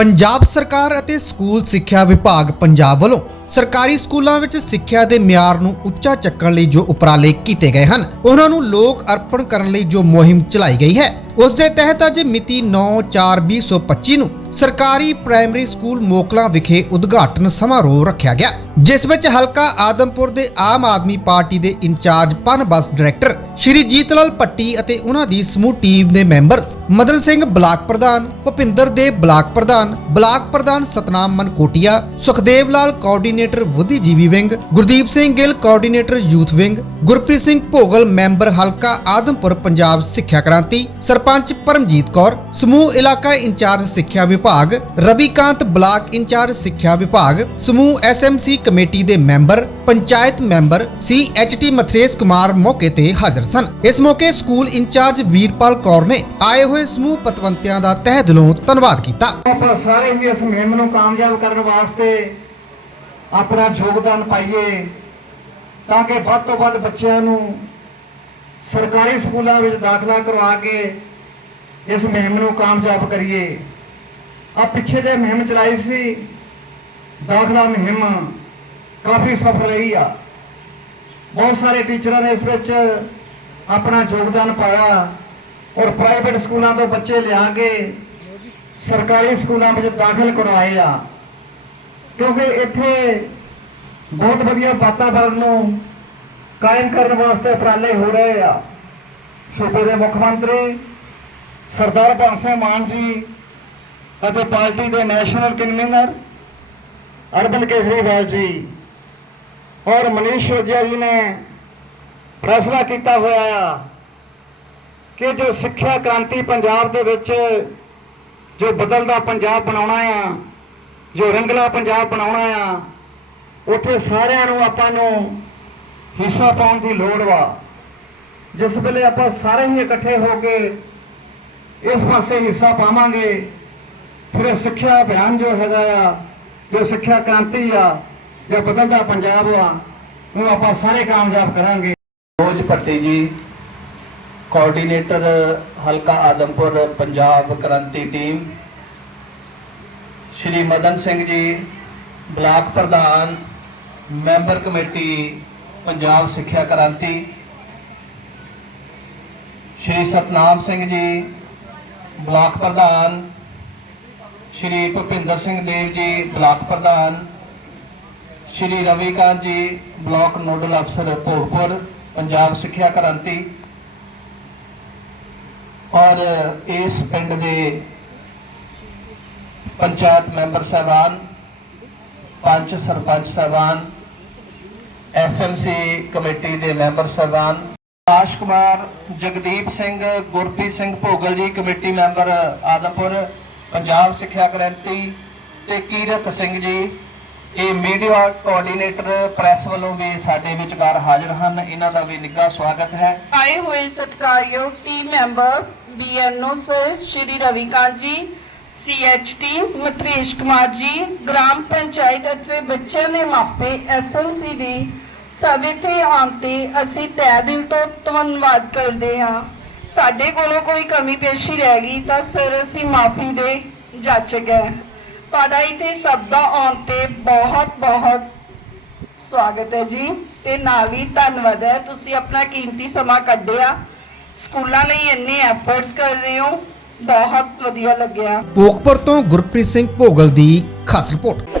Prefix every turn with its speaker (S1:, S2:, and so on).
S1: ਪੰਜਾਬ ਸਰਕਾਰ ਅਤੇ ਸਕੂਲ ਸਿੱਖਿਆ ਵਿਭਾਗ ਪੰਜਾਬ ਵੱਲੋਂ ਸਰਕਾਰੀ ਸਕੂਲਾਂ ਵਿੱਚ ਸਿੱਖਿਆ ਦੇ ਮਿਆਰ ਨੂੰ ਉੱਚਾ ਚੱਕਣ ਲਈ ਜੋ ਉਪਰਾਲੇ ਕੀਤੇ ਗਏ ਹਨ, ਉਹਨਾਂ ਨੂੰ ਲੋਕ ਅਰਪਣ ਕਰਨ ਲਈ ਜੋ ਮੁਹਿੰਮ ਚਲਾਈ ਗਈ ਹੈ। ਉਸ ਦੇ ਤਹਿਤ ਅੱਜ ਮਿਤੀ 9/4/2025 ਨੂੰ ਸਰਕਾਰੀ ਪ੍ਰਾਇਮਰੀ ਸਕੂਲ ਮੋਕਲਾ ਵਿਖੇ ਉਦਘਾਟਨ ਸਮਾਰੋਹ ਰੱਖਿਆ ਗਿਆ, ਜਿਸ ਵਿੱਚ ਹਲਕਾ ਆਦਮਪੁਰ ਦੇ ਆਮ ਆਦਮੀ ਪਾਰਟੀ ਦੇ ਇੰਚਾਰਜ ਪਨ ਬੱਸ ਡਾਇਰੈਕਟਰ ਸ਼੍ਰੀ ਜੀਤਲਾਲ ਪੱਟੀ ਅਤੇ ਉਹਨਾਂ ਦੀ ਸਮੂਹ ਟੀਮ ਦੇ ਮੈਂਬਰ ਮਦਨ ਸਿੰਘ ਬਲਾਕ ਪ੍ਰਧਾਨ, ਭੁਪਿੰਦਰ ਦੇ ਬਲਾਕ ਪ੍ਰਧਾਨ ਬਲਾਕ ਪ੍ਰਧਾਨ Satnam Mankotia, Sukhdev Lal coordinator ਬੁੱਧੀਜੀਵੀ wing, Gurdeep Singh Gill coordinator youth wing Gurpreet Singh Bhogal, member ਹਲਕਾ ਆਦਮਪੁਰ, ਪੰਜਾਬ ਸਿੱਖਿਆ ਕ੍ਰਾਂਤੀ, ਸਰਪੰਚ ਪਰਮਜੀਤ ਕੌਰ, ਸਮੂਹ ਇਲਾਕਾ ਇੰਚਾਰਜ ਸਿੱਖਿਆ ਵਿਭਾਗ, ਰਵੀਕਾਂਤ ਬਲਾਕ ਇੰਚਾਰਜ ਸਿੱਖਿਆ ਵਿਭਾਗ, ਸਮੂਹ ਐਸਐਮਸੀ ਕਮੇਟੀ ਦੇ member, panchayat member CHT Mathresh Kumar ਮੌਕੇ ਤੇ ਹਾਜ਼ਰ ਸਨ। ਇਸ ਮੌਕੇ ਸਕੂਲ ਇੰਚਾਰਜ ਵੀਰਪਾਲ ਕੌਰ ਨੇ ਆਏ ਹੋਏ ਸਮੂਹ ਪਤਵੰਤਿਆਂ ਦਾ ਤਹਿ ਦਿਲੋਂ ਧੰਨਵਾਦ ਕੀਤਾ।
S2: ਆਪਾਂ ਸਾਰੇ ਹੀ ਇਸ ਮੁਹਿੰਮ ਨੂੰ ਕਾਮਯਾਬ ਕਰਨ ਵਾਸਤੇ ਆਪਣਾ ਯੋਗਦਾਨ ਪਾਈਏ। ਤਾਂ ਕਿ ਵੱਧ ਤੋਂ ਵੱਧ ਬੱਚਿਆਂ ਨੂੰ ਸਰਕਾਰੀ ਸਕੂਲਾਂ ਵਿੱਚ ਦਾਖਲਾ ਕਰਵਾ ਕੇ ਇਸ ਮੁਹਿੰਮ ਨੂੰ ਕਾਮਯਾਬ ਕਰੀਏ। ਆ ਪਿੱਛੇ ਜੇ ਮੁਹਿੰਮ ਚਲਾਈ ਸੀ, ਦਾਖਲਾ ਮੁਹਿੰਮ ਕਾਫੀ ਸਫਲ ਰਹੀ ਆ। ਬਹੁਤ ਸਾਰੇ ਟੀਚਰਾਂ ਨੇ ਇਸ ਵਿੱਚ ਆਪਣਾ ਯੋਗਦਾਨ ਪਾਇਆ ਔਰ ਪ੍ਰਾਈਵੇਟ ਸਕੂਲਾਂ ਤੋਂ ਬੱਚੇ ਲਿਆ ਕੇ ਸਰਕਾਰੀ ਸਕੂਲਾਂ ਵਿੱਚ ਦਾਖਲ ਕਰਵਾਏ ਆ। ਕਿਉਂਕਿ ਇੱਥੇ ਬਹੁਤ ਵਧੀਆ ਵਾਤਾਵਰਣ ਨੂੰ ਕਾਇਮ ਕਰਨ ਵਾਸਤੇ ਉਪਰਾਲੇ ਹੋ ਰਹੇ ਆ। ਸੂਬੇ ਦੇ ਮੁੱਖ ਮੰਤਰੀ ਸਰਦਾਰ ਭਗਤ ਸਿੰਘ ਮਾਨ ਜੀ ਅਤੇ ਪਾਰਟੀ ਦੇ ਨੈਸ਼ਨਲ ਕਨਵੀਨਰ ਅਰਵਿੰਦ ਕੇਜਰੀਵਾਲ ਜੀ ਔਰ ਮਨੀਸ਼ ਸਿਸੋਦੀਆ ਜੀ ਨੇ ਫੈਸਲਾ ਕੀਤਾ ਹੋਇਆ ਆ ਕਿ ਜੋ ਸਿੱਖਿਆ ਕ੍ਰਾਂਤੀ ਪੰਜਾਬ ਦੇ ਵਿੱਚ ਜੋ ਬਦਲਦਾ ਪੰਜਾਬ ਬਣਾਉਣਾ ਆ, ਜੋ ਰੰਗਲਾ ਪੰਜਾਬ ਬਣਾਉਣਾ ਆ ਉੱਥੇ ਸਾਰਿਆਂ ਨੂੰ ਆਪਾਂ ਨੂੰ ਹਿੱਸਾ ਪਾਉਣ ਦੀ ਲੋੜ ਵਾ। ਜਿਸ ਵੇਲੇ ਆਪਾਂ ਸਾਰੇ ਹੀ ਇਕੱਠੇ ਹੋ ਕੇ ਇਸ ਪਾਸੇ ਹਿੱਸਾ ਪਾਵਾਂਗੇ, ਫਿਰ ਸਿੱਖਿਆ ਅਭਿਆਨ ਜੋ ਹੈਗਾ ਆ, ਜੋ ਸਿੱਖਿਆ ਕ੍ਰਾਂਤੀ ਆ, ਜਾਂ ਬਦਲਦਾ ਪੰਜਾਬ ਆ ਉਹ ਆਪਾਂ ਸਾਰੇ ਕਾਮਯਾਬ ਕਰਾਂਗੇ।
S3: ਰੋਜ ਭੱਟੀ ਜੀ ਕੋਆਰਡੀਨੇਟਰ ਹਲਕਾ ਆਦਮਪੁਰ ਪੰਜਾਬ ਕ੍ਰਾਂਤੀ ਟੀਮ, ਸ਼੍ਰੀ ਮਦਨ ਸਿੰਘ ਜੀ, ਬਲਾਕ ਪ੍ਰਧਾਨ ਮੈਂਬਰ ਕਮੇਟੀ ਪੰਜਾਬ ਸਿੱਖਿਆ ਕ੍ਰਾਂਤੀ, ਸ਼੍ਰੀ ਸਤਨਾਮ ਸਿੰਘ ਜੀ, ਬਲਾਕ ਪ੍ਰਧਾਨ, ਸ਼੍ਰੀ ਭੁਪਿੰਦਰ ਸਿੰਘ ਦੇਵ ਜੀ, ਬਲਾਕ ਪ੍ਰਧਾਨ, ਸ਼੍ਰੀ ਰਵੀਕਾਂਤ ਜੀ, ਬਲਾਕ ਨੋਡਲ ਅਫਸਰ ਭੋਗਪੁਰ, ਪੰਜਾਬ ਸਿੱਖਿਆ ਕ੍ਰਾਂਤੀ। ਔਰ ਇਸ ਪਿੰਡ ਦੇ ਪੰਚਾਇਤ ਮੈਂਬਰ ਸਾਹਿਬਾਨ, ਪੰਚ ਸਰਪੰਚ ਸਾਹਿਬਾਨ ਐਸਐਮਸੀ ਕਮੇਟੀ ਦੇ ਮੈਂਬਰ ਸਾਹਿਬਾਨ ਆਸ਼ ਕੁਮਾਰ ਜਗਦੀਪ ਸਿੰਘ, ਗੁਰਪ੍ਰੀਤ ਸਿੰਘ ਭੋਗਲ ਜੀ, ਕਮੇਟੀ ਮੈਂਬਰ ਆਦਮਪੁਰ, ਪੰਜਾਬ ਸਿੱਖਿਆ ਕ੍ਰਾਂਤੀ ਤੇ ਕੀਰਤ ਸਿੰਘ ਜੀ। ਇਹ ਮੀਡੀਆ ਕੋਆਰਡੀਨੇਟਰ ਪ੍ਰੈਸ ਵੱਲੋਂ ਵੀ ਸਾਡੇ ਵਿਚਕਾਰ ਹਾਜ਼ਰ ਹਨ। ਇਹਨਾਂ ਦਾ ਵੀ ਨਿੱਘਾ ਸਵਾਗਤ ਹੈ।
S4: ਆਏ ਹੋਏ ਸਤਿਕਾਰਯੋਗ team member BNO sir Shri Ravikant ji CHT Matresh Kumar ji, gram panchayat ਅਤੇ ਬੱਚਿਆਂ ਦੇ ਮਾਪੇ ਐਸਐਮਸੀ ਦੀ ਸਾਡੇ ਤੇ ਆਉਣ ਤੇ ਅਸੀਂ ਤਹਿ ਦਿਲ ਤੋਂ ਧੰਨਵਾਦ ਕਰਦੇ ਹਾਂ। ਸਾਡੇ ਕੋਲੋਂ ਕੋਈ ਕਮੀ ਪੇਸ਼ੀ ਰਹਿ ਗਈ ਤਾਂ ਸਰ ਅਸੀਂ ਮਾਫੀ ਦੇ ਜਾਚਕ ਹੈ। ਤੁਹਾਡਾ ਇੱਥੇ ਸਭ ਦਾ ਆਉਣ ਤੇ ਬਹੁਤ ਬਹੁਤ ਸਵਾਗਤ ਹੈ ਜੀ ਤੇ ਨਾਲ ਹੀ ਧੰਨਵਾਦ ਹੈ। ਤੁਸੀਂ ਆਪਣਾ ਕੀਮਤੀ ਸਮਾਂ ਕੱਢਿਆ। ਸਕੂਲਾਂ ਲਈ ਇੰਨੇ ਐਫਰਟਸ ਕਰ ਰਹੇ ਹੋ। ਬਹੁਤ ਵਧੀਆ ਲੱਗਿਆ।
S1: ਭੋਗਪੁਰ ਤੋਂ ਗੁਰਪ੍ਰੀਤ ਸਿੰਘ ਭੋਗਲ ਦੀ ਖਾਸ ਰਿਪੋਰਟ।